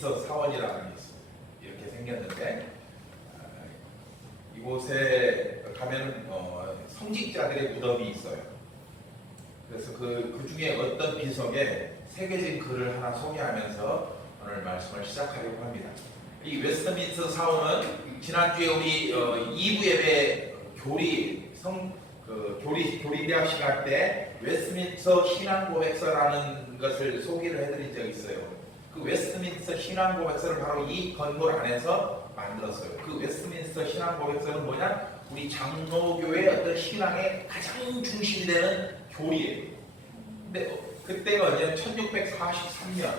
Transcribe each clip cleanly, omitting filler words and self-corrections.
웨스트민스터 사원이라는 게 있습니다. 이렇게 생겼는데 이곳에 가면 성직자들의 무덤이 있어요. 그래서 그 중에 어떤 비석에 새겨진 글을 하나 소개하면서 오늘 말씀을 시작하려고 합니다. 이 웨스트민스터 사원은 지난주에 우리 2부 예배 교리대학 시간 때 웨스트민스터 신앙고백서라는 것을 소개를 해드린 적이 있어요. 그 웨스트민스터 신앙고백서를 바로 이 건물 안에서 만들었어요. 그 웨스트민스터 신앙고백서는 뭐냐? 우리 장로교의 어떤 신앙의 가장 중심이 되는 교리예요. 근데 그때가 언제 1643년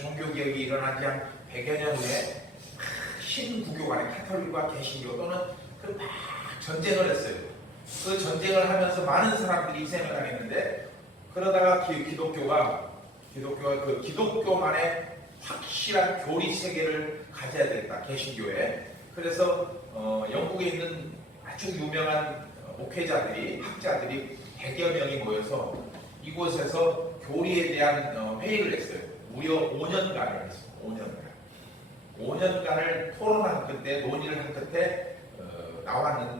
종교개혁이 일어나지 한 100여 년 후에 신구교 간의 카톨릭과 개신교 또는 막 전쟁을 했어요. 그 전쟁을 하면서 많은 사람들이 희생을 당했는데 그러다가 기독교가 그 기독교만의 확실한 교리 체계를 가져야 되겠다. 개신교에. 그래서 영국에 있는 아주 유명한 목회자들이 학자들이 100여 명이 모여서 이곳에서 교리에 대한 회의를 했어요. 무려 5년간을 했어요. 5년간을 토론한 끝에 논의를 한 끝에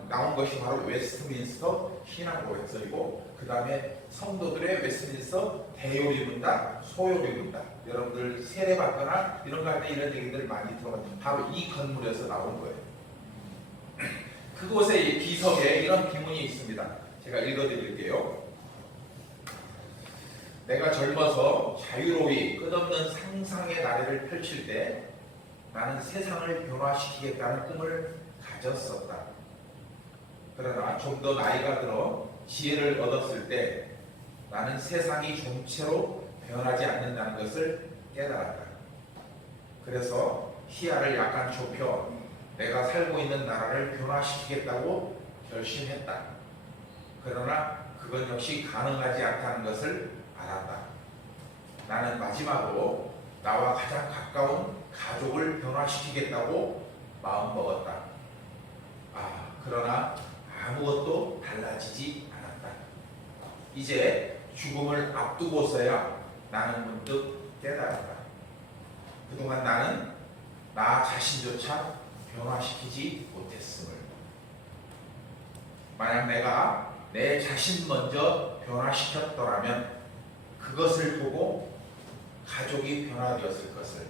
나온 것이 바로 웨스트민스터 신앙고백서이고 그 다음에 성도들의 웨스트민스터 대요리 문답, 소요리 문답 여러분들 세례받거나 이런 거 할 때 이런 얘기들 많이 들어봤는데 바로 이 건물에서 나온 거예요. 그곳에 이 비석에 이런 비문이 있습니다. 제가 읽어드릴게요. 내가 젊어서 자유로이 끝없는 상상의 나래를 펼칠 때 나는 세상을 변화시키겠다는 꿈을 가졌었다. 그러나 좀 더 나이가 들어 지혜를 얻었을 때 나는 세상이 좀채로 변하지 않는다는 것을 깨달았다. 그래서 시야를 약간 좁혀 내가 살고 있는 나라를 변화시키겠다고 결심했다. 그러나 그건 역시 가능하지 않다는 것을 알았다. 나는 마지막으로 나와 가장 가까운 가족을 변화시키겠다고 마음먹었다. 그러나 아무것도 달라지지 않았다. 이제 죽음을 앞두고서야 나는 문득 깨달았다. 그동안 나는 나 자신조차 변화시키지 못했음을. 만약 내가 내 자신 먼저 변화시켰더라면 그것을 보고 가족이 변화되었을 것을,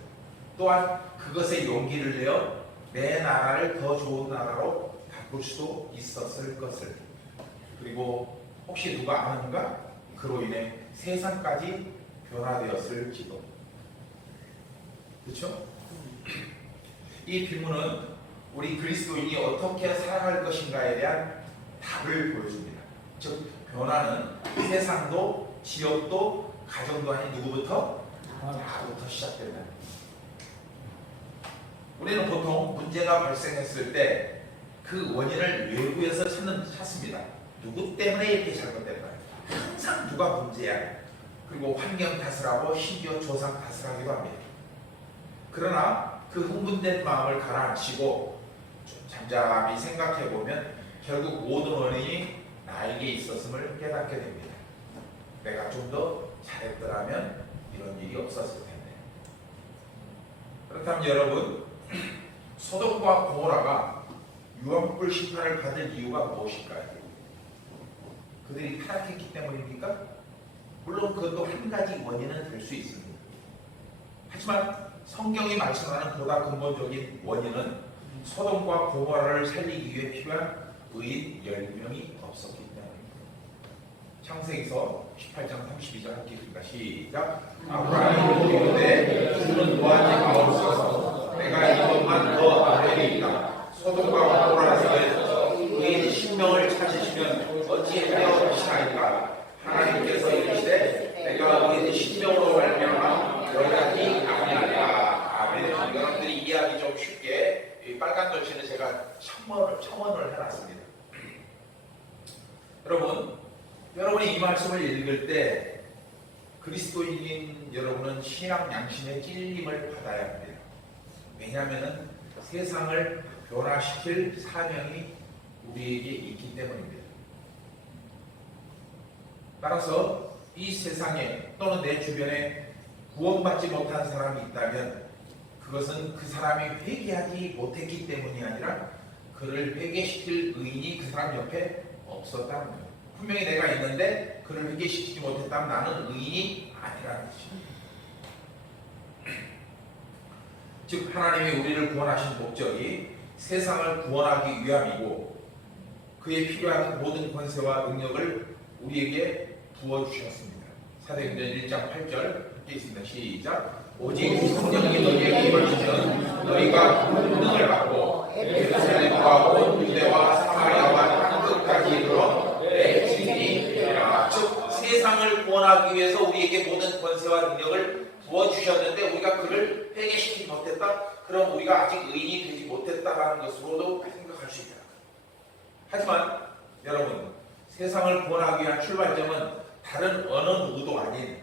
또한 그것에 용기를 내어 내 나라를 더 좋은 나라로 바꿀 수도 있었을 것을. 그리고 혹시 누가 아는가? 그로 인해 세상까지 변화되었을지도. 그렇죠? 이 비문은 우리 그리스도인이 어떻게 살아갈 것인가에 대한 답을 보여줍니다. 즉 변화는 세상도 지역도 가정도 아닌 누구부터? 나부터 시작된다. 우리는 보통 문제가 발생했을 때 그 원인을 외부에서 찾습니다. 누구 때문에 이렇게 잘못될까요? 항상 누가 문제야. 그리고 환경 탓을 하고 심지어 조상 탓을 하기도 합니다. 그러나 그 흥분된 마음을 가라앉히고 좀 잠잠히 생각해보면 결국 모든 원인이 나에게 있었음을 깨닫게 됩니다. 내가 좀 더 잘했더라면 이런 일이 없었을 텐데. 그렇다면 여러분, 소돔과 고모라가 유황불 심판을 받을 이유가 무엇일까요? 그들이 타락했기 때문입니까? 물론 그것도 한 가지 원인은 될 수 있습니다. 하지만 성경이 말씀하는 보다 근본적인 원인은 소돔과 고모라를 살리기 위해 필요한 의인 10명이 없었기 때문입니다. 창세기서 18장 32절 함께 읽습니다. 시작. 아브라함이 이르되 주는 노하지 마옵소서. 내가 이것만 더 아벨이 있다. 소돔과 고모라에서 의인 10명을 찾으시면 어찌하여 하시나이까. 하나님께서 이르시되 내가 의인 10명으로 말미암아 너희들이 아니하리라. 아멘. 여러분들이 이해하기 좀 쉽게 이 빨간 글씨는 제가 첨언을 해놨습니다. 여러분이 이 말씀을 읽을 때 그리스도인인 여러분은 신앙 양심의 찔림을 받아야 합니다. 왜냐하면 세상을 변화시킬 사명이 우리에게 있기 때문입니다. 따라서 이 세상에 또는 내 주변에 구원받지 못한 사람이 있다면 그것은 그 사람이 회개하지 못했기 때문이 아니라 그를 회개시킬 의인이 그 사람 옆에 없었다는 거예요. 분명히 내가 있는데 그를 회개시키지 못했다면 나는 의인이 아니라는 것입니다. 즉 하나님이 우리를 구원하신 목적이 세상을 구원하기 위함이고 그에 필요한 모든 권세와 능력을 우리에게 부어주셨습니다. 사도행전 1장 8절 함께 있습니다. 시작. 오직 성령이 너희에게 임하시면 너희가 권능을 받고 예루살렘과 온 유대와 사마리아와 땅끝까지 이르러 내 증인이 되리라. 즉 세상을 구원하기 위해서 우리에게 모든 권세와 능력을 부어주셨는데 우리가 그를 회개시키지 못했다? 그럼 우리가 아직 의인이 되지 못했다라는 것으로도 생각할 수 있다. 하지만 여러분 세상을 구원하기 위한 출발점은 다른 어느 누구도 아닌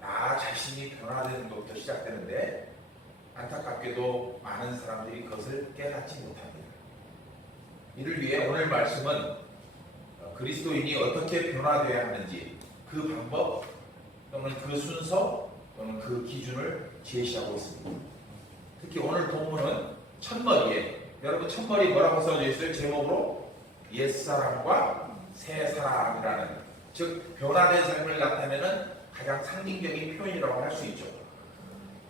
나 자신이 변화되는 것부터 시작되는데 안타깝게도 많은 사람들이 그것을 깨닫지 못합니다. 이를 위해 오늘 말씀은 그리스도인이 어떻게 변화되어야 하는지 그 방법 또는 그 순서 또는 그 기준을 제시하고 있습니다. 특히 오늘 본문은 첫머리에 여러분 첫머리 뭐라고 써져 있어요? 제목으로 옛사람과 새사람이라는 즉 변화된 삶을 나타내는 가장 상징적인 표현이라고 할 수 있죠.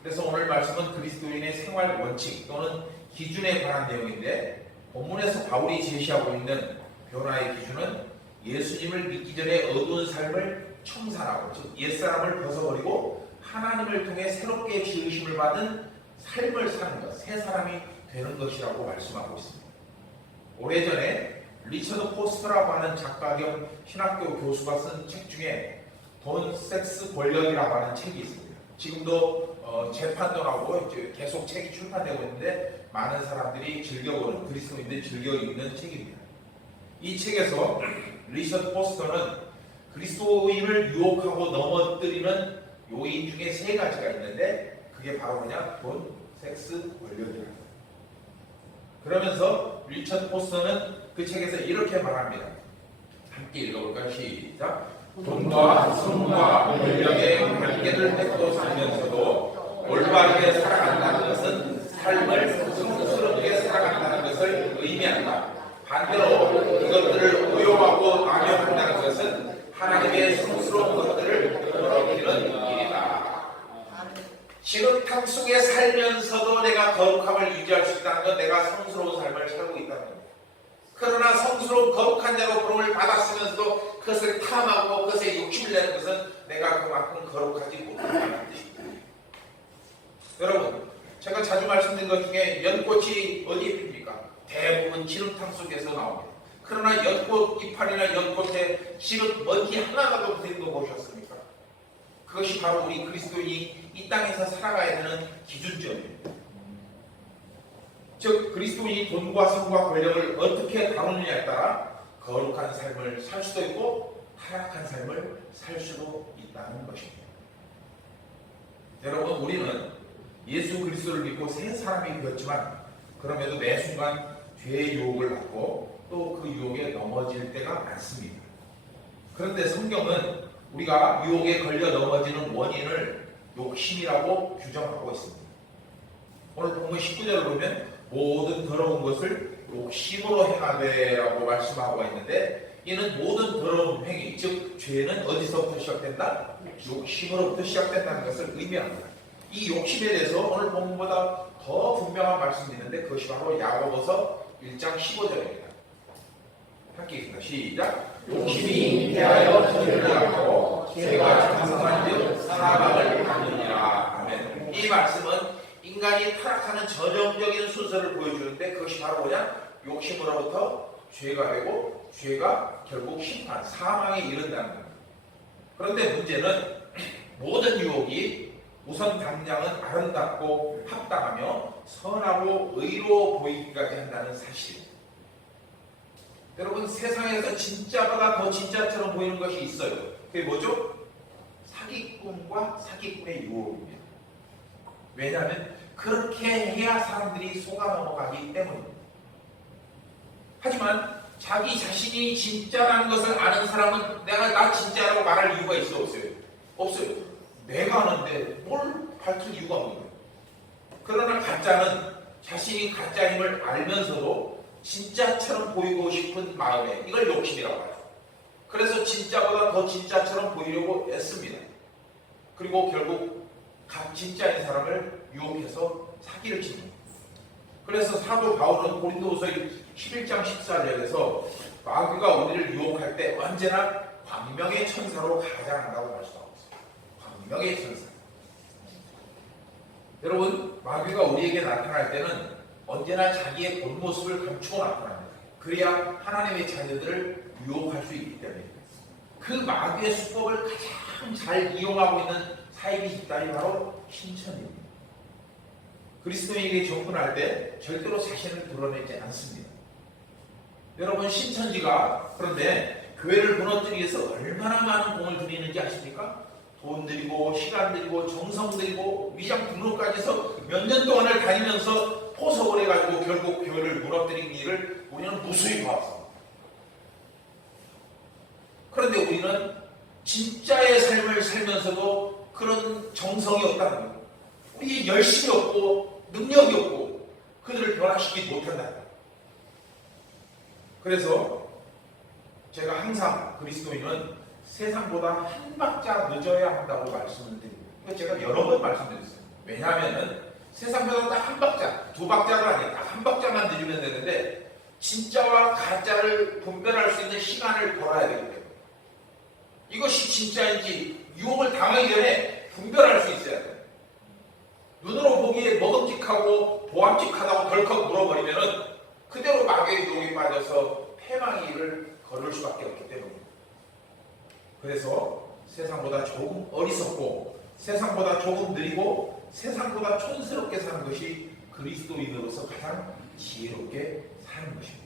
그래서 오늘 말씀은 그리스도인의 생활 원칙 또는 기준에 관한 내용인데 본문에서 바울이 제시하고 있는 변화의 기준은 예수님을 믿기 전에 어두운 삶을 청산하고 즉 옛사람을 벗어버리고 하나님을 통해 새롭게 지으심을 받은 삶을 사는 것, 새 사람이 되는 것이라고 말씀하고 있습니다. 오래전에 리처드 포스터라고 하는 작가 겸 신학교 교수가 쓴 책 중에 돈, 섹스, 권력이라고 하는 책이 있습니다. 지금도 재판도 나오고 계속 책이 출판되고 있는데 많은 사람들이 즐겨보는 그리스도인들이 즐겨 읽는 책입니다. 이 책에서 리처드 포스터는 그리스도인을 유혹하고 넘어뜨리는 요인 중에 세 가지가 있는데 그게 바로 뭐냐? 돈, 섹스, 권력이다. 그러면서 리처드 포스터는 그 책에서 이렇게 말합니다. 함께 읽어볼까요? 시작. 돈과 성과 권력의 관계를 맺고 살면서도 올바르게 살아간다는 것은 삶을 성스럽게 살아간다는 것을 의미한다. 반대로 이것들을 오용하고 남용한다는 것은 하나님의 성스러운 것들을 더럽히는 일이다. 진흙탕 속에 살면서도 내가 거룩함을 유지할 수 있다는 건 내가 성스러운 삶을 살고 있다는 겁니다. 그러나 성스러운 거룩한 대로 부름을 받았으면서도 그것을 탐하고 그것에 욕심을 내는 것은 내가 그만큼 거룩하지 못한다는 뜻입니다. 여러분, 제가 자주 말씀드린 것 중에 연꽃이 어디에 핍니까? 대부분 진흙탕 속에서 나옵니다. 그러나 연꽃 이파리나 연꽃에 진흙 먼지 하나라도 묻은 거 보셨습니까? 그것이 바로 우리 그리스도인이 이 땅에서 살아가야 되는 기준점입니다. 즉 그리스도인이 돈과 성과 권력을 어떻게 다루느냐에 따라 거룩한 삶을 살 수도 있고 타락한 삶을 살 수도 있다는 것입니다. 여러분 우리는 예수 그리스도를 믿고 새 사람이 되었지만 그럼에도 매 순간 죄의 유혹을 받고 또 그 유혹에 넘어질 때가 많습니다. 그런데 성경은 우리가 유혹에 걸려 넘어지는 원인을 욕심이라고 규정하고 있습니다. 오늘 본문 19절을 보면 모든 더러운 것을 욕심으로 행하되라고 말씀하고 있는데 이는 모든 더러운 행위, 즉 죄는 어디서부터 시작된다? 욕심으로부터 시작된다는 것을 의미합니다. 이 욕심에 대해서 오늘 본문보다 더 분명한 말씀이 있는데 그것이 바로 야고보서 1장 15절입니다. 함께 읽습니다. 시작. 욕심이 잉태하여 죄를 낳고 죄가 장성한즉 사망을 낳느니라. 아멘. 이 말씀은 인간이 타락하는 전형적인 순서를 보여주는데 그것이 바로 뭐냐? 욕심으로부터 죄가 되고 죄가 결국 심판, 사망에 이른다는 겁니다. 그런데 문제는 모든 유혹이 우선 당장은 아름답고 합당하며 선하고 의로 보이기까지 한다는 사실입니다. 여러분 세상에서 진짜보다 더 진짜처럼 보이는 것이 있어요. 그게 뭐죠? 사기꾼과 사기꾼의 유혹입니다. 왜냐하면 그렇게 해야 사람들이 속아 넘어가기 때문입니다. 하지만 자기 자신이 진짜라는 것을 아는 사람은 내가 나 진짜라고 말할 이유가 있어 없어요? 없어요. 내가 아는데 뭘 밝힐 이유가 없는 거예요. 그러나 가짜는 자신이 가짜임을 알면서도 진짜처럼 보이고 싶은 마음에 이걸 욕심이라고 하죠. 그래서 진짜보다 더 진짜처럼 보이려고 애씁니다. 그리고 결국 진짜인 사람을 유혹해서 사기를 치는 거예요. 그래서 사도 바울은 고린도후서 11장 14절에서 마귀가 우리를 유혹할 때 언제나 광명의 천사로 가장한다고 말씀하고 있어요. 광명의 천사. 여러분, 마귀가 우리에게 나타날 때는 언제나 자기의 본 모습을 감추고 나타납니다. 그래야 하나님의 자녀들을 유혹할 수 있기 때문에 그 마귀의 수법을 가장 잘 이용하고 있는 사이비 집단이 바로 신천입니다. 그리스도인에게 접근할 때 절대로 자신을 드러내지 않습니다. 여러분, 신천지가 그런데 교회를 무너뜨리기 위해서 얼마나 많은 공을 들이는지 아십니까? 돈 들이고 시간 들이고 정성 들이고 위장 등록까지 해서 몇 년 동안을 다니면서 포석을 해가지고 결국 교회를 무너뜨린 일을 우리는 무수히 봐왔습니다. 그런데 우리는 진짜의 삶을 살면서도 그런 정성이 없다는 거예요. 우리 열심이 없고 능력이 없고 그들을 변화시키지 못한다는 거예요. 그래서 제가 항상 그리스도인은 세상보다 한 박자 늦어야 한다고 말씀을 드립니다. 제가 여러 번 말씀드렸어요. 왜냐하면 세상보다 딱 한 박자, 두 박자가 아니라 딱 한 박자만 늦으면 되는데 진짜와 가짜를 분별할 수 있는 시간을 벌어야 되기 때문에 이것이 진짜인지 유혹을 당하기 전에 분별할 수 있어야 돼요. 눈으로 보기에 먹음직하고 보암직하다고 덜컥 물어버리면은 그대로 마귀의 유혹에 빠져서 패망의 일을 걸을 수밖에 없기 때문입니다. 그래서 세상보다 조금 어리석고 세상보다 조금 느리고 세상보다 촌스럽게 사는 것이 그리스도인으로서 가장 지혜롭게 사는 것입니다.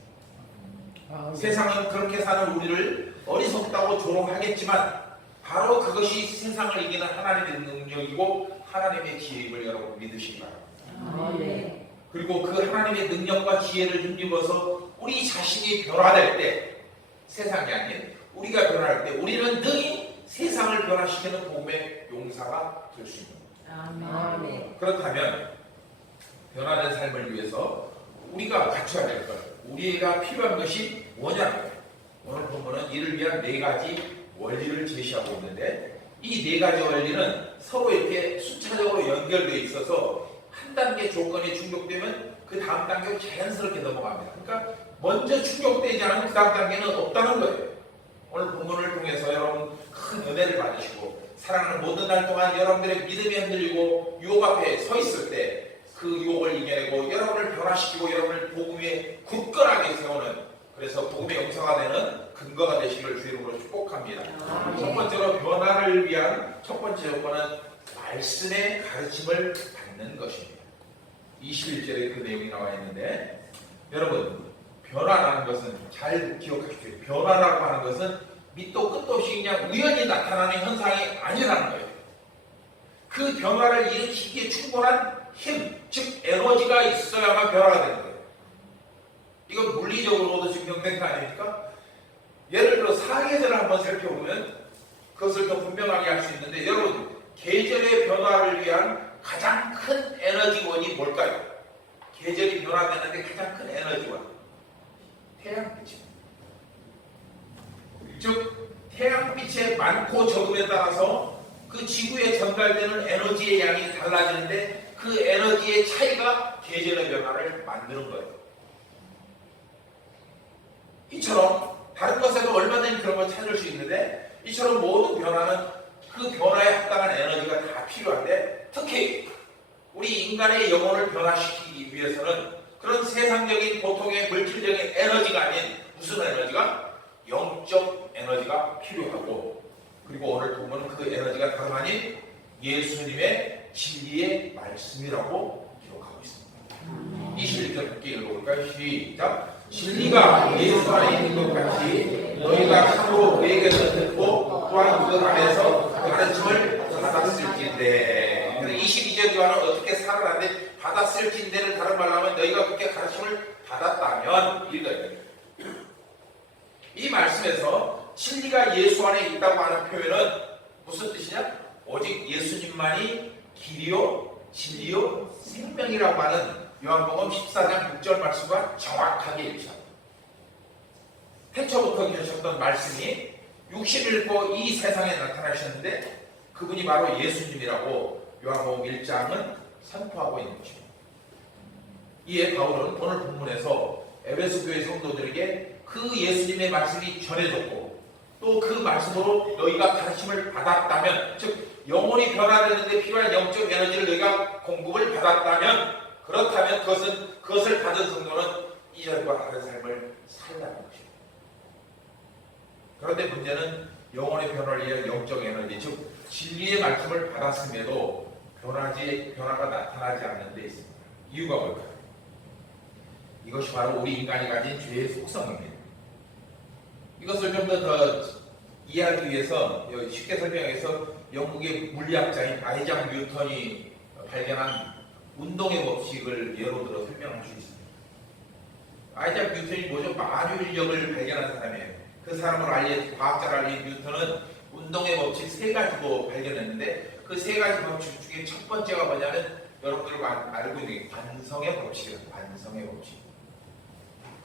세상은 그렇게 사는 우리를 어리석다고 조롱하겠지만 바로 그것이 세상을 이기는 하나님의 능력이고 하나님의 지혜임을 여러분 믿으시기 바랍니다. 네. 그리고 그 하나님의 능력과 지혜를 힘입어서 우리 자신이 변화될 때 세상이 아닌 우리가 변화할 때 우리는 능히 세상을 변화시키는 복음의 용사가 될 수 있는 겁니다. 그렇다면 변화된 삶을 위해서 우리가 갖춰야 될 것, 우리가 필요한 것이 뭐냐고요. 오늘 본문은 이를 위한 4가지 원리를 제시하고 있는데 이 4가지 원리는 서로 이렇게 순차적으로 연결되어 있어서 한 단계 조건이 충족되면 그 다음 단계로 자연스럽게 넘어갑니다. 그러니까 먼저 충족되지 않은 그 다음 단계는 없다는 거예요. 오늘 본문을 통해서 여러분 큰 은혜를 받으시고 사랑하는 모든 날 동안 여러분들의 믿음이 흔들리고 유혹 앞에 서 있을 때 그 유혹을 이겨내고 여러분을 변화시키고 여러분을 복음 위에 굳건하게 세우는 그래서 복음의 용사가 되는 근거가 되시기를 주 이름으로 축복합니다. 첫 번째로 변화를 위한 첫 번째 조건은 말씀의 가르침을 받는 것입니다. 21절에 그 내용이 나와 있는데 여러분 변화라는 것은 잘 기억하십시오. 변화라고 하는 것은 밑도 끝도 없이 그냥 우연히 나타나는 현상이 아니라는 거예요. 그 변화를 일으키기에 충분한 힘, 즉 에너지가 있어야만 변화가 되는 거예요. 이건 물리적으로도 증명된 거 아닙니까? 예를 들어 사계절을 한번 살펴보면 그것을 더 분명하게 할 수 있는데 여러분 계절의 변화를 위한 가장 큰 에너지원이 뭘까요? 계절이 변화되는데 가장 큰 에너지원 태양빛입니다. 즉 태양빛의 많고 적음에 따라서 그 지구에 전달되는 에너지의 양이 달라지는데 그 에너지의 차이가 계절의 변화를 만드는 거예요. 이처럼 다른 것에도 얼마든지 그런 걸 찾을 수 있는데 이처럼 모든 변화는 그 변화에 합당한 에너지가 다 필요한데 특히 우리 인간의 영혼을 변화시키기 위해서는 그런 세상적인 보통의 물질적인 에너지가 아닌 무슨 에너지가? 영적 에너지가 필요하고 그리고 오늘 보면 그 에너지가 다름 아닌 예수님의 진리의 말씀이라고 기록하고 있습니다. 21절 함께 읽어볼까요? 시작! 진리가 예수 안에 있는 것 같이 너희가 참으로 그에게서 듣고 또한 그 안에서 그 가르침을 받았을진데 22절 요한은 어떻게 살아나는데 받았을진데를 다른 말로 하면 너희가 그렇게 가르침을 받았다면 읽어야 돼요. 이 말씀에서 진리가 예수 안에 있다고 하는 표현은 무슨 뜻이냐? 오직 예수님만이 길이요 진리요 생명이라고 하는 요한복음 14장 6절 말씀과 정확하게 일치합니다. 태초부터 계셨던 말씀이 육신을 입고 이 세상에 나타나셨는데 그분이 바로 예수님이라고 요한복음 1장은 선포하고 있는 것입니다. 이에 바울은 오늘 본문에서 에베소 교회 성도들에게 그 예수님의 말씀이 전해졌고 또 그 말씀으로 너희가 가르침을 받았다면, 즉 영혼이 변화되는데 필요한 영적 에너지를 너희가 공급을 받았다면, 그렇다면 그것을 받은 성도는 이전과 다른 삶을 살라는 것입니다. 그런데 문제는 영혼의 변화를 위한 영적 에너지, 즉 진리의 말씀을 받았음에도 변화가 나타나지 않는 데 있습니다. 이유가 뭘까요? 이것이 바로 우리 인간이 가진 죄의 속성입니다. 이것을 좀 더 이해하기 위해서 쉽게 설명해서 영국의 물리학자인 아이작 뉴턴이 발견한 운동의 법칙을 예로 들어 설명할 수 있습니다. 아이작 뉴턴이 뭐죠? 만유인력을 발견한 사람이에요. 그 사람을 과학자를 알린 뉴턴은 운동의 법칙 3가지도 발견했는데 그 3가지 법칙 중에 첫 번째가 뭐냐면 여러분들 알고 있는 관성의 법칙이에요. 관성의 법칙.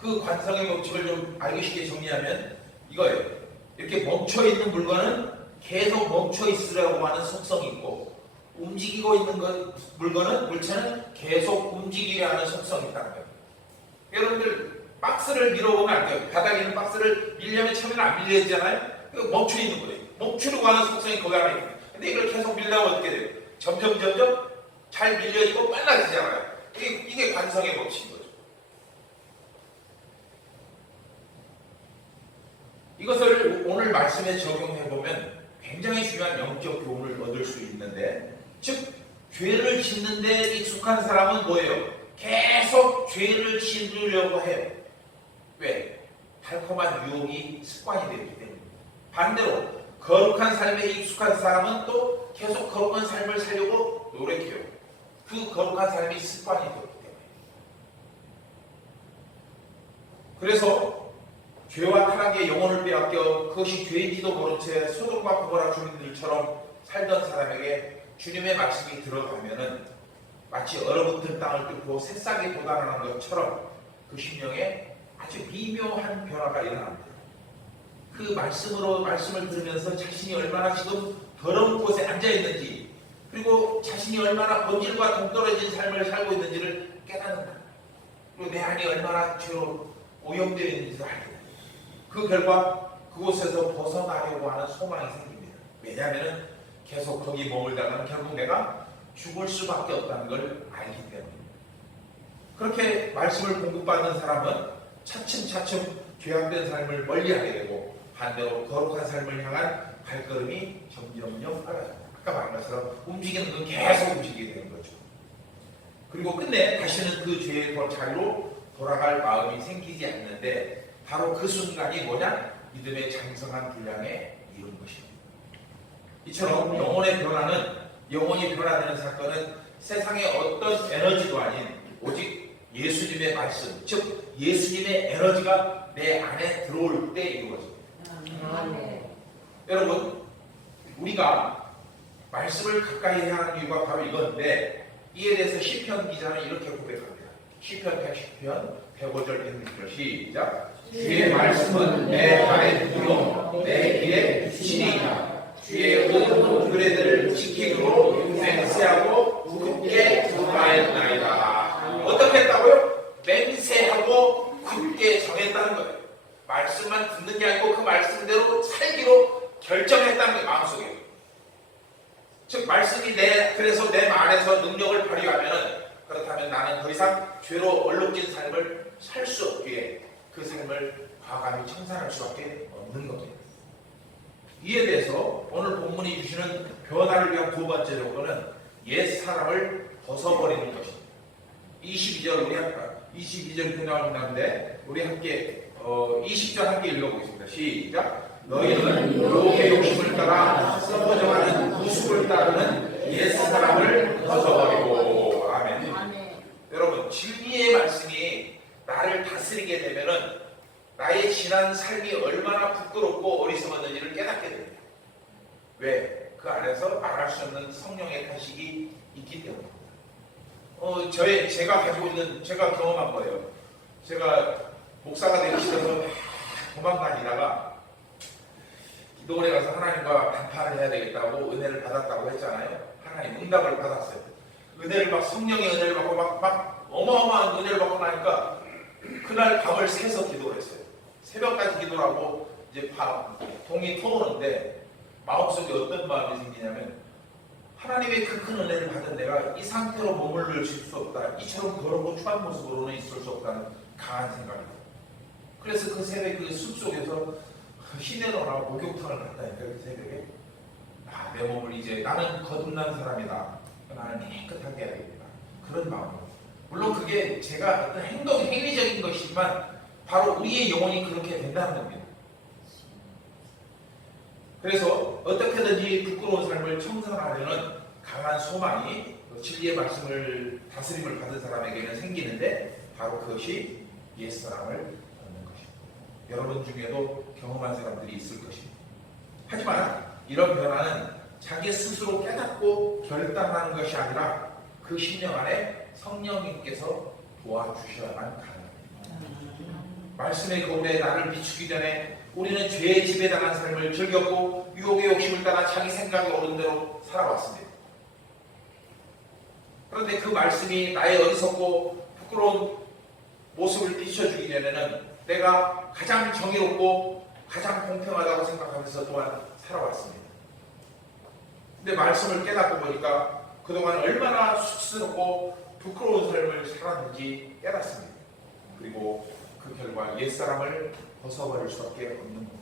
그 관성의 법칙을 좀 알기 쉽게 정리하면 이거예요. 이렇게 멈춰있는 물건은 계속 멈춰있으라고 하는 속성이 있고 움직이고 있는 물체는 계속 움직이려 하는 속성이 있다는 거예요. 여러분들 박스를 밀어보면 안 돼요. 바닥에 있는 박스를 밀려면 처음에는 안 밀려지잖아요. 멈춰있는 거예요. 멈추려고 하는 속성이 거기 안에 있어요. 근데 이걸 계속 밀다가 어떻게 돼요? 점점 잘 밀려지고 빨라지잖아요. 이게 관성의 법칙인 거죠. 이것을 오늘 말씀에 적용해보면 굉장히 중요한 영적 교훈을 얻을 수 있는데, 즉 죄를 짓는데 익숙한 사람은 뭐예요? 계속 죄를 짓으려고 해요. 왜? 달콤한 유혹이 습관이 되기 때문에. 반대로 거룩한 삶에 익숙한 사람은 또 계속 거룩한 삶을 살려고 노력해요. 그 거룩한 삶이 습관이 되기 때문에. 그래서 죄와 타락의 영혼을 빼앗겨 그것이 죄인지도 모른 채 소돔과 고모라 주민들처럼 살던 사람에게 주님의 말씀이 들어가면은 마치 얼어붙은 땅을 뚫고 새싹이 돋아나는 것처럼 그 심령에 아주 미묘한 변화가 일어납니다. 그 말씀을 들으면서 자신이 얼마나 지금 더러운 곳에 앉아 있는지, 그리고 자신이 얼마나 본질과 동떨어진 삶을 살고 있는지를 깨닫는다. 그리고 내 안이 얼마나 죄로 오염되어 있는지도 알게 됩니다. 그 결과 그곳에서 벗어나려고 하는 소망이 생깁니다. 왜냐하면 계속 거기 머물다가는 결국 내가 죽을 수밖에 없다는 걸 알기 때문입니다. 그렇게 말씀을 공급받는 사람은 차츰차츰 죄악된 삶을 멀리하게 되고 반대로 거룩한 삶을 향한 발걸음이 점점점 빨라집니다. 아까 말한 것처럼 움직이는 건 계속 움직이게 되는 거죠. 그리고 끝내 다시는 그 죄의 자리로 돌아갈 마음이 생기지 않는데 바로 그 순간이 뭐냐? 믿음의 장성한 분량에 이룬 것입니다. 이처럼 영혼이 변화되는 사건은 세상의 어떤 에너지도 아닌 오직 예수님의 말씀, 즉 예수님의 에너지가 내 안에 들어올 때 이루어집니다. 여러분, 우리가 말씀을 가까이 해야 하는 이유가 바로 이건데, 이에 대해서 시편 기자는 이렇게 고백합니다. 시편 110편 105절 106절 시작. 주의 말씀은 내 발에 구름, 내 길에 빛이니이다. 주의 의도 규례들을 지키기로 맹세하고 굳게 정하였나이다. 어떻게 했다고요? 맹세하고 굳게 정했다는 거예요. 말씀만 듣는 게 아니고 그 말씀대로 살기로 결정했다는 거예요. 마음속에. 즉 말씀이 그래서 내 말에서 능력을 발휘하면, 그렇다면 나는 더 이상 죄로 얼룩진 삶을 살 수 없기에 그 삶을 과감히 청산할 수밖에 없는 겁니다. 이에 대해서 오늘 본문이 주시는 변화를 위한 두 번째 조건은 옛 사람을 벗어버리는 것입니다. 22절 우리 22절 변화문인데 우리 함께 20절 함께 읽어보겠습니다. 시작. 너희는 유혹의 욕심을 따라 썩어져가는 구습을 따르는 옛 사람을 벗어버리고. 아멘. 여러분, 진리의 말씀이 나를 다스리게 되면은 나의 지난 삶이 얼마나 부끄럽고 어리석었는지를 깨닫게 됩니다. 왜? 그 안에서 말할 수 없는 성령의 탄식이 있기 때문에. 제가 가지고 있는, 제가 경험한 거예요. 제가 목사가 되기 싫어서 도망다니다가 기도원에 가서 하나님과 단판을 해야 되겠다고 은혜를 받았다고 했잖아요. 하나님 응답을 받았어요. 은혜를 막, 성령의 은혜를 받고 막 어마어마한 은혜를 받고 나니까 그날 밤을 새서 기도를 했어요. 새벽까지 기도를 하고 이제 동이 터오는데 마음속에 어떤 마음이 생기냐면, 하나님의 그 큰 은혜를 받은 내가 이 상태로 머물러 줄 수 없다. 이처럼 더럽고 추한 모습으로는 있을 수 없다는 강한 생각이에요. 그래서 그 새벽에 그 숲속에서 시내로나 목욕탕을 갔다니까, 그 새벽에. 내 몸을 이제, 나는 거듭난 사람이다. 나는 깨끗하게 해야겠다. 그런 마음으로. 물론 그게 제가 어떤 행위적인 것이지만 바로 우리의 영혼이 그렇게 된다는 겁니다. 그래서 어떻게든지 부끄러운 삶을 청산하려는 강한 소망이 진리의 말씀을 다스림을 받은 사람에게는 생기는데, 바로 그것이 옛사람을 얻는 것입니다. 여러분 중에도 경험한 사람들이 있을 것입니다. 하지만 이런 변화는 자기 스스로 깨닫고 결단하는 것이 아니라 그 심령 안에 성령님께서 도와주셔야만 가능합니다. 말씀의 거울에 나를 비추기 전에 우리는 죄의 지배당한 삶을 즐겼고 유혹의 욕심을 따라 자기 생각이 옳은 대로 살아왔습니다. 그런데 그 말씀이 나의 어리석고 부끄러운 모습을 비춰주기 전에는 내가 가장 정의롭고 가장 공평하다고 생각하면서 또한 살아왔습니다. 근데 말씀을 깨닫고 보니까 그동안 얼마나 쑥스럽고 부끄러운 삶을 살았는지 깨닫습니다. 그리고 그 결과 옛사람을 벗어버릴 수밖에 없는 겁니다.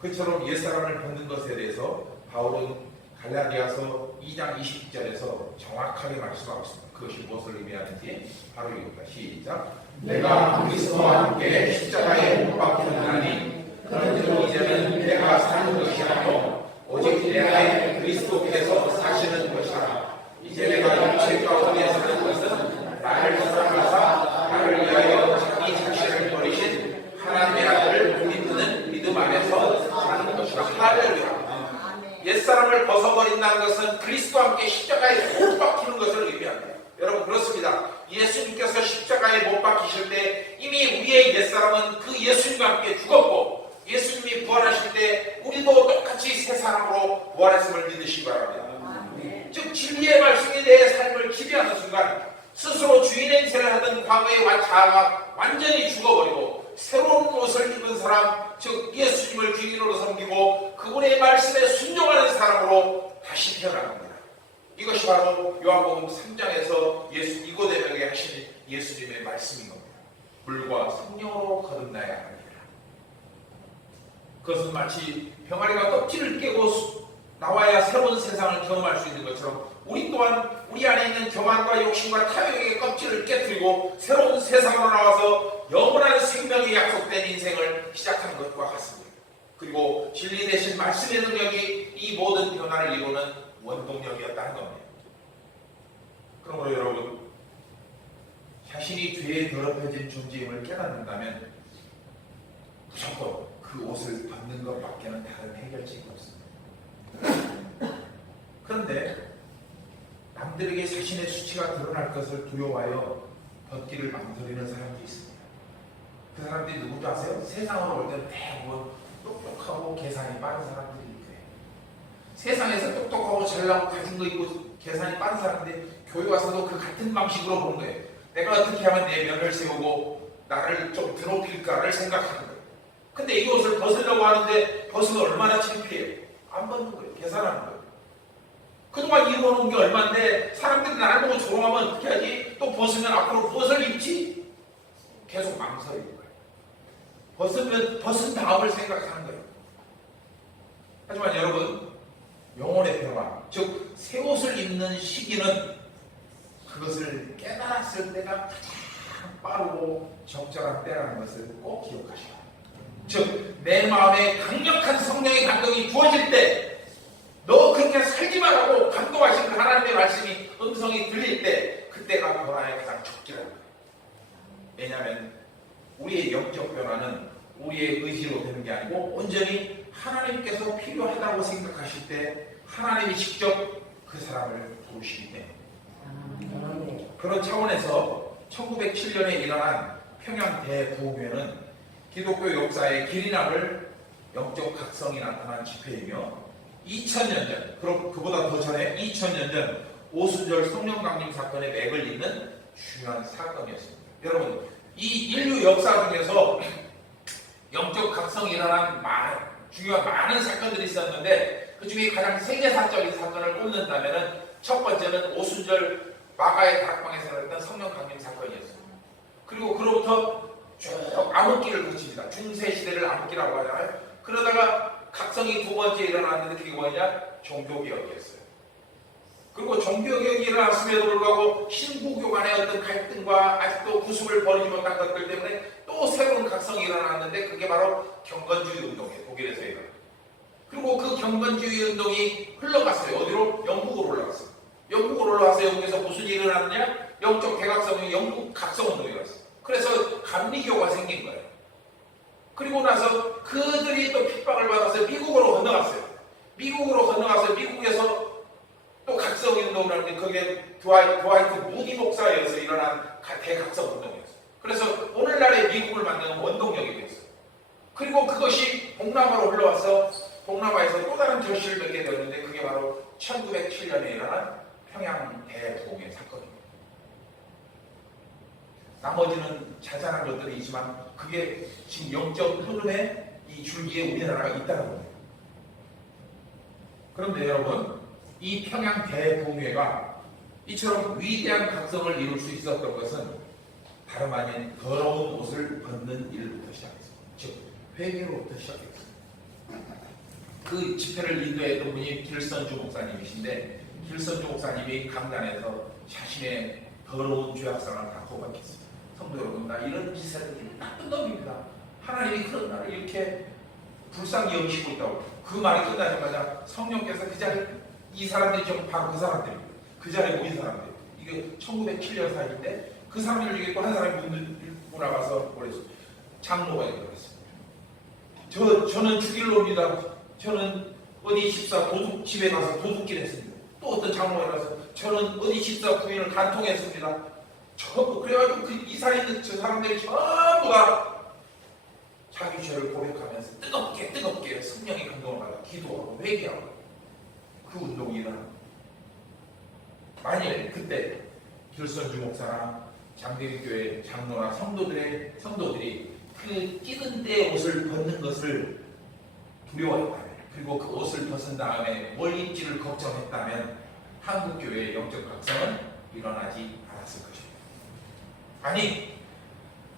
그처럼 옛사람을 벗는 것에 대해서 바울은 갈라디아서 2장 20절에서 정확하게 말씀하고 있습니다. 그것이 무엇을 의미하는지 바로 이겁니다. 시작. 내가 그리스도와 함께 십자가에 못 박혔나니 그런즉 이제는 내가 사는 것이 아니요 오직 내 안에 그리스도께서 사시는 것이라. 이제 내가 육체 가운데 사는 것은 나를 사랑하사 나를 위하여 자기 자신을 버리신 하나님의 아들을 믿는 믿음 안에서 사는 것이라. 할렐루야. 옛사람을 벗어버린다는 것은 그리스도와 함께 십자가에 못 박히는 것을 의미합니다. 여러분, 그렇습니다. 예수님께서 십자가에 못 박히실 때 이미 우리의 옛사람은 그 예수님과 함께 죽었고, 예수님이 부활하실 때 우리도 똑같이 새 사람으로 부활했음을 믿으시기 바랍니다. 즉 진리의 말씀이 내 삶을 지배하는 순간 스스로 주인 행세를 하던 과거의 자아가 완전히 죽어버리고 새로운 옷을 입은 사람, 즉 예수님을 주인으로 섬기고 그분의 말씀에 순종하는 사람으로 다시 태어납니다. 이것이 바로 요한복음 3장에서 예수 니고데모에게 하신 예수님의 말씀인 겁니다. 물과 성령으로 거듭나야 합니다. 그것은 마치 병아리가 껍질을 깨고 나와야 새로운 세상을 경험할 수 있는 것처럼 우리 또한 우리 안에 있는 교만과 욕심과 탐욕의 껍질을 깨뜨리고 새로운 세상으로 나와서 영원한 생명이 약속된 인생을 시작하는 것과 같습니다. 그리고 진리 대신 말씀의 능력이 이 모든 변화를 이루는 원동력이었다는 겁니다. 그러므로 여러분, 자신이 죄에 더럽혀진 존재임을 깨닫는다면 무조건 그 옷을 벗는 것밖에는 다른 해결책이 없습니다. 그런데 남들에게 자신의 수치가 드러날 것을 두려워하여 벗기를 망설이는 사람도 있습니다. 그 사람들이 누구인지 아세요? 세상으로 올 때는 대부분 똑똑하고 계산이 빠른 사람들이 있고요. 세상에서 똑똑하고 잘나고 가진 거 있고 계산이 빠른 사람인데 교회 와서도 그 같은 방식으로 보는 거예요. 내가 어떻게 하면 내 면을 세우고 나를 좀 드높일까를 생각하는 거예요. 근데 이 옷을 벗으려고 하는데 벗으면 얼마나 창피해요. 안 벗는 거예요. 계산하는 거예요. 그동안 입어놓은 게 얼마인데 사람들이 나를 보고 조롱하면 어떻게 하지? 또 벗으면 앞으로 무엇을 입지? 계속 망설이는 거예요. 벗으면 벗은 다음을 생각하는 거예요. 하지만 여러분, 영혼의 변화, 즉 새 옷을 입는 시기는 그것을 깨달았을 때가 가장 빠르고 적절한 때라는 것을 꼭 기억하셔야 합니다. 즉 내 마음에 강력한 성령의 감동이 부어질 때, 너 그렇게 살지 말라고 감동하신 그 하나님의 말씀이 음성이 들릴 때, 그때가 변화의 가장 적기라는 거예요. 왜냐하면 우리의 영적 변화는 우리의 의지로 되는 게 아니고 온전히 하나님께서 필요하다고 생각하실 때 하나님이 직접 그 사람을 도시이기 때문에 네. 그런 차원에서 1907년에 일어난 평양 대부흥회는 기독교 역사의 길이 남을 영적 각성이 나타난 집회이며 2000년 전, 그럼 그보다 더 전에 2000년 전 오순절 성령 강림 사건의 맥을 잇는 중요한 사건이었습니다. 여러분, 이 인류 역사 중에서 영적 각성이 일어난 중요한 많은 사건들이 있었는데 그 중에 가장 세계사적인 사건을 꼽는다면 첫 번째는 오순절 마가의 다락방에서 일어났던 성령 강림 사건이었습니다. 그리고 그로부터 쭉 암흑기를 거칩니다. 중세시대를 암흑기라고 하잖아요. 그러다가 각성이 두 번째 일어났는데 그게 뭐냐? 종교개혁이었어요. 그리고 종교개혁이 일어났음에도 불구하고 신부교 간의 어떤 갈등과 아직도 구습을 버리지 못한 것들 때문에 또 새로운 각성이 일어났는데 그게 바로 경건주의 운동이에요. 독일에서 일어났어요. 그리고 그 경건주의 운동이 흘러갔어요. 어디로? 영국으로 올라갔어요. 영국으로 올라와서 영국에서 무슨 일이 일어났느냐? 영적 대각성이 영국 각성 운동이 일어났어요. 그래서 감리교가 생긴 거예요. 그리고 나서 그들이 또 핍박을 받아서 미국으로 건너갔어요. 미국으로 건너가서 미국에서 또 각성 운동을 하는데 그게 드와이트 무디 목사에서 일어난 대각성 운동이었어요. 그래서 오늘날의 미국을 만드는 원동력이 됐어요. 그리고 그것이 동남아로 흘러와서 동남아에서 또 다른 결실을 맺게 되었는데 그게 바로 1907년에 일어난 평양 대부흥의 사건입니다. 나머지는 자잘한 것들이 있지만 그게 지금 영적 흐름의 이 줄기에 우리나라가 있다는 겁니다. 그런데 여러분, 이 평양 대부흥회가 이처럼 위대한 각성을 이룰 수 있었던 것은 다름 아닌 더러운 옷을 벗는 일부터 시작했습니다. 즉, 회개로부터 시작했습니다. 그 집회를 인도했던 분이 길선주 목사님이신데 길선주 목사님이 강단에서 자신의 더러운 죄악상을 다 고백했습니다. 성도 여러분, 나 이런 짓을 나쁜 놈입니다. 하나님이 그런 나를 이렇게 불쌍히 여기시고 있다고. 그 말이 끝나자마자 성령께서 그 자리에 이 사람들이 좀 바로 그 사람들입니다. 그 자리에 모인 사람들. 이게 1907년 사이인데 그 사람들 중에 또 한 사람이 문 나가서 그랬어요. 장로가 그랬습니다. 저는 죽일 놈이다. 저는 어디 집사 집에 가서 도둑질 했습니다. 또 어떤 장로가 가서 저는 어디 집사 부인을 간통했습니다. 그래가지고 이 사이에 있는 저 사람들이 전부 다 자기 죄를 고백하면서 뜨겁게 성령의 감동을 받아 기도하고 회개하고 그 운동이 일어납니다. 만일 그때 길선주 목사나 장대리교회 장로나 성도들이 그 찌든 때 옷을 벗는 것을 두려워했다면 그리고 그 옷을 벗은 다음에 뭘 입지를 걱정했다면 한국교회의 영적 각성은 일어나지 않았을 것입니다. 아니,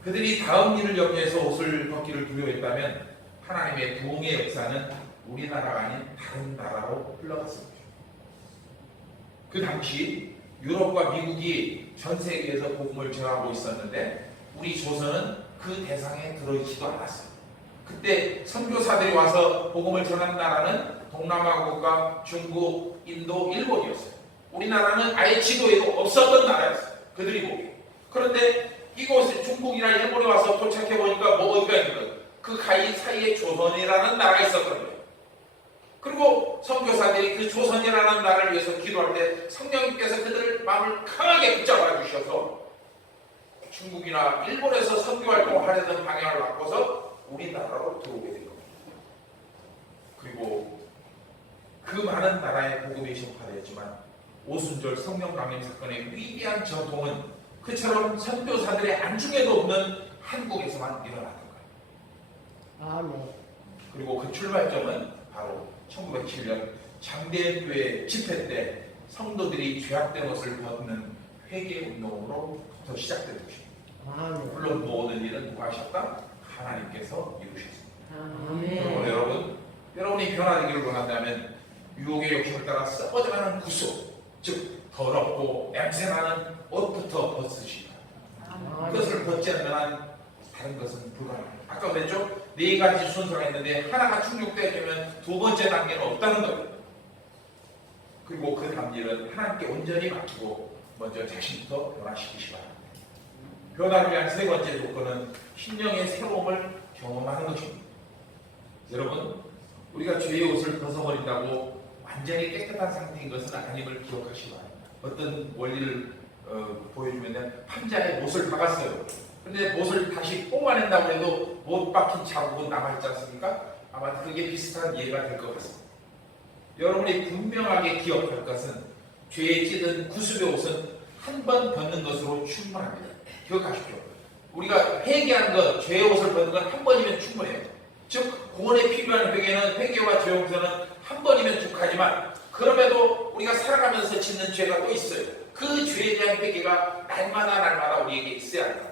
그들이 다음 일을 염려해서 옷을 벗기를 두려워했다면 하나님의 부흥의 역사는 우리나라가 아닌 다른 나라로 흘러갔을 것입니다. 그 당시 유럽과 미국이 전 세계에서 복음을 전하고 있었는데 우리 조선은 그 대상에 들어있지도 않았어요. 그때 선교사들이 와서 복음을 전한 나라는 동남아 국가, 중국, 인도, 일본이었어요. 우리나라는 아예 지도에도 없었던 나라였어요. 그들이 보기에. 그런데 이곳에 중국이나 일본에 와서 도착해 보니까 뭐 어디가 있는 거예요? 그 사이에 조선이라는 나라가 있었던 거예요. 그리고 선교사들이 그 조선이라는 나라를 위해서 기도할 때 성령님께서 그들을 마음을 강하게 붙잡아 주셔서 중국이나 일본에서 선교활동을 하려던 방향을 바꿔서 우리나라로 들어오게 된 겁니다. 그리고 그 많은 나라의 복음이 전파되었지만 오순절 성령 강림 사건의 위대한 전통은 그처럼 선교사들의 안중에도 없는 한국에서만 일어났던 거예요. 아멘. 그리고 그 출발점은 바로 1907년 장대교회 집회 때 성도들이 죄악된 옷을 벗는 회개 운동으로부터 시작된 것입니다. 아멘. 물론 모든 일은 누가 하셨다? 하나님께서 이루셨습니다. 아멘. 여러분이 변화되기를 원한다면 유혹의 욕심을 따라 썩어져가는 구속, 즉 더럽고 냄새나는 옷부터 벗으시다. 그것을 벗지 않는 한 다른 것은 불가능합니다. 아까 그랬죠? 네 가지 순서가 있는데 하나가 충족되면 두 번째 단계는 없다는 거예요. 그리고 그 다음 일은 하나님께 온전히 맡기고 먼저 자신부터 변화시키시 바랍니다. 변화를 위한 세 번째 조건은 심령의 새로움을 경험하는 것입니다. 여러분, 우리가 죄의 옷을 벗어버린다고 완전히 깨끗한 상태인 것은 아님을 기억하시기 바랍니다. 어떤 원리를 보여주면 판자에 못을 박았어요. 근데 못을 다시 뽑아낸다고 해도 못 박힌 자국은 남아있지 않습니까? 아마 그게 비슷한 예가 될 것 같습니다. 여러분이 분명하게 기억할 것은 죄에 찌든 구습의 옷은 한 번 벗는 것으로 충분합니다. 기억하십시오. 우리가 회개한 것, 죄의 옷을 벗는 건 한 번이면 충분해요. 즉 구원에 필요한 회개와 죄 용서는 한 번이면 족하지만 그럼에도 우리가 살아가면서 짓는 죄가 또 있어요. 그 죄에 대한 회개가 날마다 우리에게 있어야 합니다.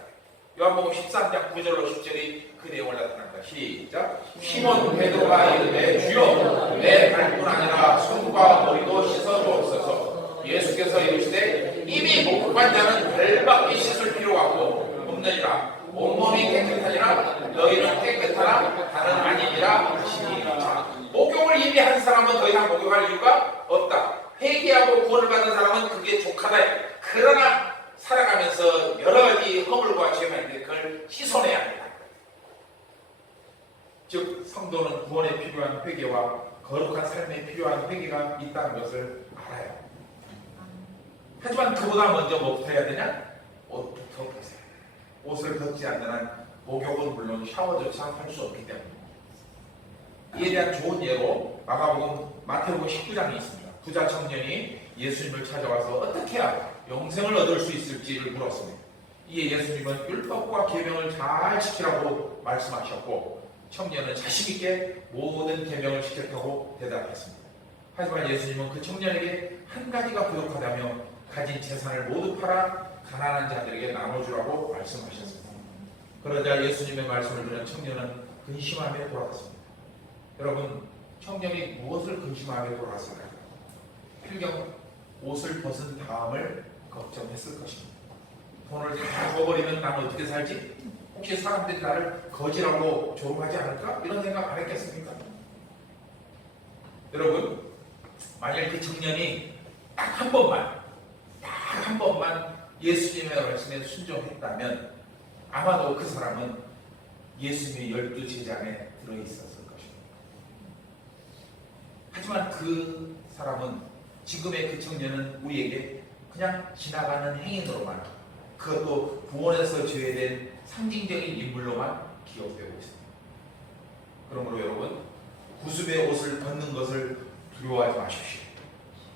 요한복음 13장 9절로 10절이 그 내용을 나타납니다. 시작. 시몬 베드로가 이르되 주여 내 발뿐 아니라 손과 머리도 씻어 주옵소서. 예수께서 이르시되 이미 목욕한 자는 발밖에 씻을 필요가 없느니라. 온몸이 깨끗하니라 너희는 깨끗하나 다는 아니니라 하시니라. 목욕을 이미 한 사람은 더 이상 목욕할 이유가 없다. 회개하고 구원을 받은 사람은 그게 족하다. 그러나 살아가면서 여러 가지 허물과 죄가 있는데 그걸 씻어내야 합니다. 즉 성도는 구원에 필요한 회개와 거룩한 삶에 필요한 회개가 있다는 것을 알아요. 하지만 그보다 먼저 뭐부터 해야 되냐? 옷부터 벗어야 돼요. 옷을 벗지 않는 한 목욕은 물론 샤워조차 할 수 없기 때문입니다. 이에 대한 좋은 예로 마태복음 19장이 있습니다. 부자 청년이 예수님을 찾아와서 어떻게 해야 영생을 얻을 수 있을지를 물었습니다. 이에 예수님은 율법과 계명을 잘 지키라고 말씀하셨고 청년은 자신 있게 모든 계명을 지켰다고 대답했습니다. 하지만 예수님은 그 청년에게 한 가지가 부족하다며 가진 재산을 모두 팔아 가난한 자들에게 나눠주라고 말씀하셨습니다. 그러자 예수님의 말씀을 들은 청년은 근심하며 돌아갔습니다. 여러분, 청년이 무엇을 근심하며 돌아갔을까요? 필경 옷을 벗은 다음을 걱정했을 것입니다. 돈을 다 줘버리면 나는 어떻게 살지? 혹시 사람들이 나를 거지라고 조롱하지 않을까? 이런 생각 안 했겠습니까? 여러분, 만약 그 청년이 딱 한 번만 예수님의 말씀에 순종했다면 아마도 그 사람은 예수님의 12제자 안에 들어있었을 것입니다. 하지만 그 사람은 지금의 그 청년은 우리에게 그냥 지나가는 행인으로만 그것도 구원에서 제외된 상징적인 인물로만 기억되고 있습니다. 그러므로 여러분 구습의 옷을 벗는 것을 두려워하지 마십시오.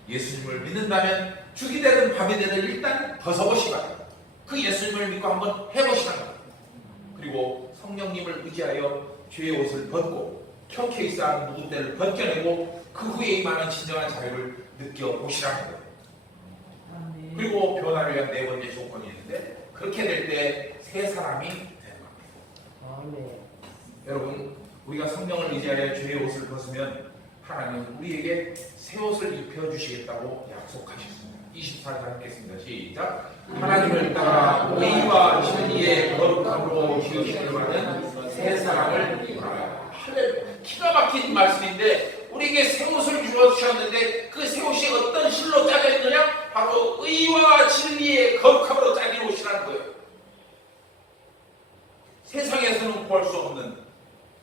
예수님을 믿는다면 죽이 되든 밤이 되든 일단 벗어보시기 바랍니다. 그 예수님을 믿고 한번 해보시기 바랍니다. 그리고 성령님을 의지하여 죄의 옷을 벗고 켜켜 있어야 누군데를 벗겨내고 그 후에 임하는 진정한 자유를 느껴보시라는 거예요. 그리고 변화를 위한 네 번째 조건이 있는데 그렇게 될 때 새 사람이 되는 겁니다. 여러분 우리가 성령을 의지하여 죄의 옷을 벗으면 하나님은 우리에게 새 옷을 입혀주시겠다고 약속하셨습니다. 24절 하겠습니다. 시작. 하나님을 따라 의와 진리의 거룩함으로 지으시는 받은 새 사람을 입으라. 기가 막힌 말씀인데 우리에게 새 옷을 주셨는데 그 새 옷이 어떤 실로 짜져 있느냐? 바로 의와 진리의 거룩함으로 짜진 옷이라는 거예요. 세상에서는 구할 수 없는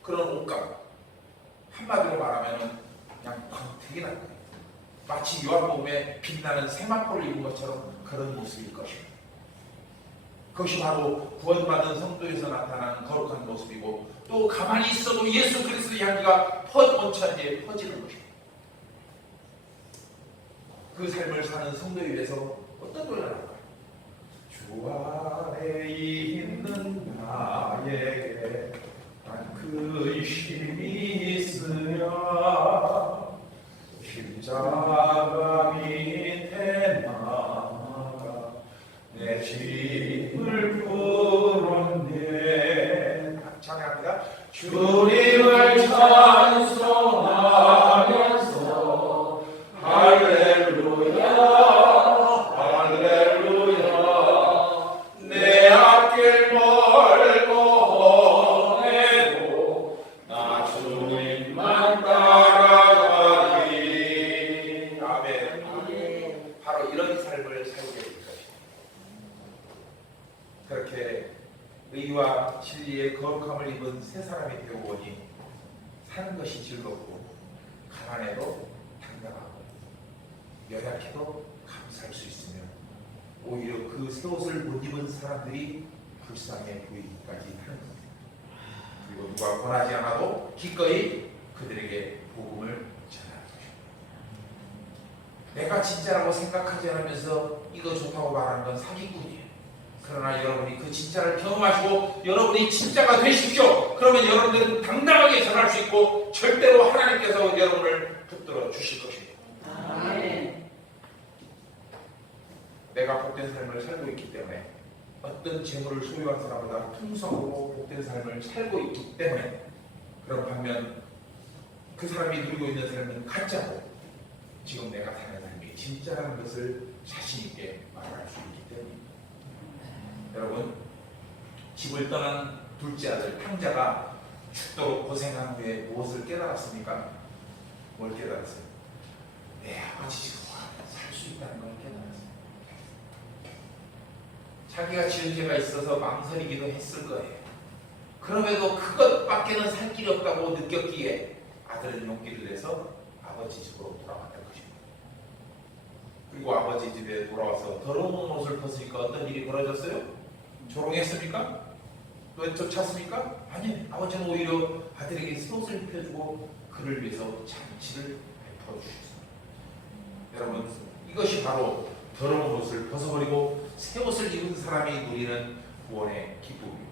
그런 옷감. 한마디로 말하면 그냥 광택이 날 거예요. 마치 요한복음에 빛나는 세마포를 입은 것처럼 그런 모습일 것입니다. 그것이 바로 구원받은 성도에서 나타나는 거룩한 모습이고 또 가만히 있어도 예수 그리스도의 향기가 온 천지에 퍼지는 것입니다. 그 삶을 사는 성도에 위해서 어떤 노래가 나올까요? 주 안에 있는 나에게 난 근심이 있으랴 십자가 밑에 나가 내 짐을 풀었네. 찬양합니다. 주님을 찬송하면서 할렐루야 할렐루야 내 앞길 멀고 헤매도 나 주님만 따라가리. 아멘. 바로 이런 삶을 살게 될 것입니다. 그렇게 의와 진리의 거룩함을 입은 새 사람이 되어보니 사는 것이 즐겁고 가난해도 당당하고 연약해도 감사하고 살 수 있으면 오히려 그 새 옷을 못 입은 사람들이 불쌍해 보이기까지 하는 겁니다. 그리고 누가 권하지 않아도 기꺼이 그들에게 복음을 전하는 것입니다. 내가 진짜라고 생각하지 않으면서 이거 좋다고 말하는 건 사기꾼이에요. 그러나 여러분이 그 진짜를 경험하시고 여러분이 진짜가 되십시오. 그러면 여러분들은 당당하게 전할 수 있고 절대로 하나님께서 여러분을 붙들어 주실 것입니다. 아멘. 내가 복된 삶을 살고 있기 때문에 어떤 재물을 소유한 사람보다 풍성하고 복된 삶을 살고 있기 때문에 그런 반면 그 사람이 누리고 있는 삶은 가짜고 지금 내가 사는 삶이 진짜라는 것을 자신 있게 말할 수 있기 때문입니다. 여러분, 집을 떠난 둘째 아들 탕자가 죽도록 고생한 후에 무엇을 깨달았습니까? 뭘 깨달았어요? 내 아버지 집으로 살 수 있다는 걸 깨달았어요. 자기가 지은 죄가 있어서 망설이기도 했을 거예요. 그럼에도 그것밖에는 살 길이 없다고 느꼈기에 아들은 용기를 내서 아버지 집으로 돌아갔던 것입니다. 그리고 아버지 집에 돌아와서 더러운 옷을 벗으니까 어떤 일이 벌어졌어요? 조롱했습니까? 왜 쫓았습니까? 아니, 아버지는 오히려 아들에게 새 옷을 입혀주고 그를 위해서 잔치를 베풀어 주셨습니다. 여러분, 이것이 바로 더러운 옷을 벗어버리고 새 옷을 입은 사람이 누리는 구원의 기쁨입니다.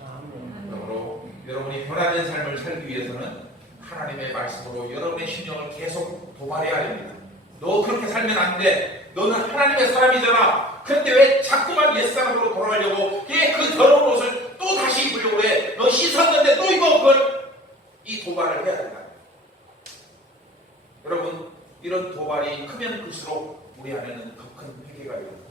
아멘. 그러므로 여러분이 변화된 삶을 살기 위해서는 하나님의 말씀으로 여러분의 심령을 계속 도발해야 됩니다. 너 그렇게 살면 안 돼. 너는 하나님의 사람이잖아. 그런데 왜 자꾸만 옛사람으로 돌아가려고 왜 그 더러운 옷을 또 다시 입으려고 해. 너 씻었는데 또 입어. 그걸 이 도발을 해야 된다. 여러분, 이런 도발이 크면 클수록 우리 안에는 더 큰 회개가 일어나고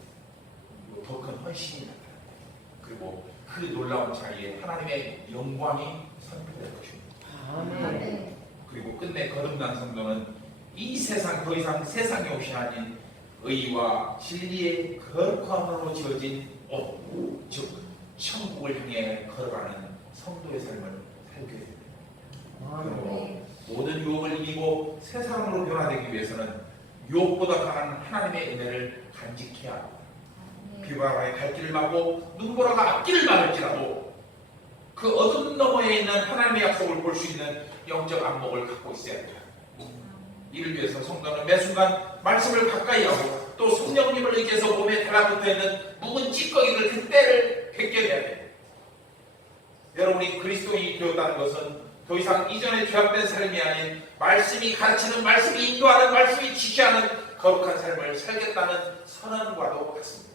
더 큰 헌신이 나타납니다. 그리고 그 놀라운 자리에 하나님의 영광이 선포될 것입니다. 아멘. 그리고 끝내 거듭난 성도는 이 세상, 더 이상 세상의 옷이 아닌 의와 진리의 거룩함으로 지어진 옷, 즉 천국을 향해 걸어가는 성도의 삶을 살게 됩니다. 그리고 모든 유혹을 이기고 새 사람으로 변화되기 위해서는 유혹보다 강한 하나님의 은혜를 간직해야 합니다. 비바라의 갈 길을 막고 눈보라가 앞길을 막을지라도 그 어둠 너머에 있는 하나님의 약속을 볼 수 있는 영적 안목을 갖고 있어야 합니다. 이를 위해서 성도는 매 순간 말씀을 가까이 하고 또 성령님을 의지해서 몸에 달라붙어 있는 묵은 찌꺼기들 그 때를 벗겨내야 돼요. 여러분이 그리스도인이 되었다는 것은 더 이상 이전에 죄악된 삶이 아닌 말씀이 가르치는, 말씀이 인도하는, 말씀이 지시하는 거룩한 삶을 살겠다는 선언과도 같습니다.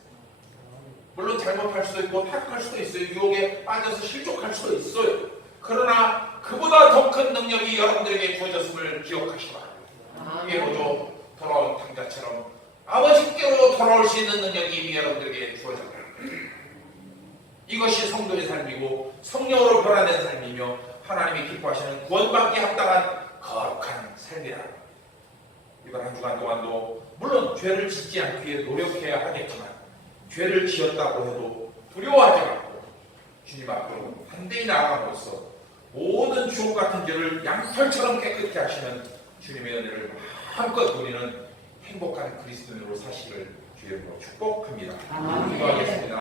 물론 잘못할 수도 있고 타락할 수도 있어요. 유혹에 빠져서 실족할 수도 있어요. 그러나 그보다 더 큰 능력이 여러분들에게 주어졌음을 기억하시기 바랍니다. 이게 모두 돌아온 탕자처럼 아버지께로 돌아올 수 있는 능력이 이미 여러분들에게 주어졌다. 이것이 성도의 삶이고 성령으로 변화된 삶이며 하나님이 기뻐하시는 구원받기에 합당한 거룩한 삶이라. 이번 한 주간 동안도 물론 죄를 짓지 않기 위해 노력해야 하겠지만 죄를 지었다고 해도 두려워하지 말고 주님 앞으로 단대히 나아감으로써 모든 주옥 같은 죄를 양털처럼 깨끗게 하시는 주님의 은혜를 마음껏 누리는 행복한 그리스도인으로 사시기를 주님으로 축복합니다. 기도하겠습니다.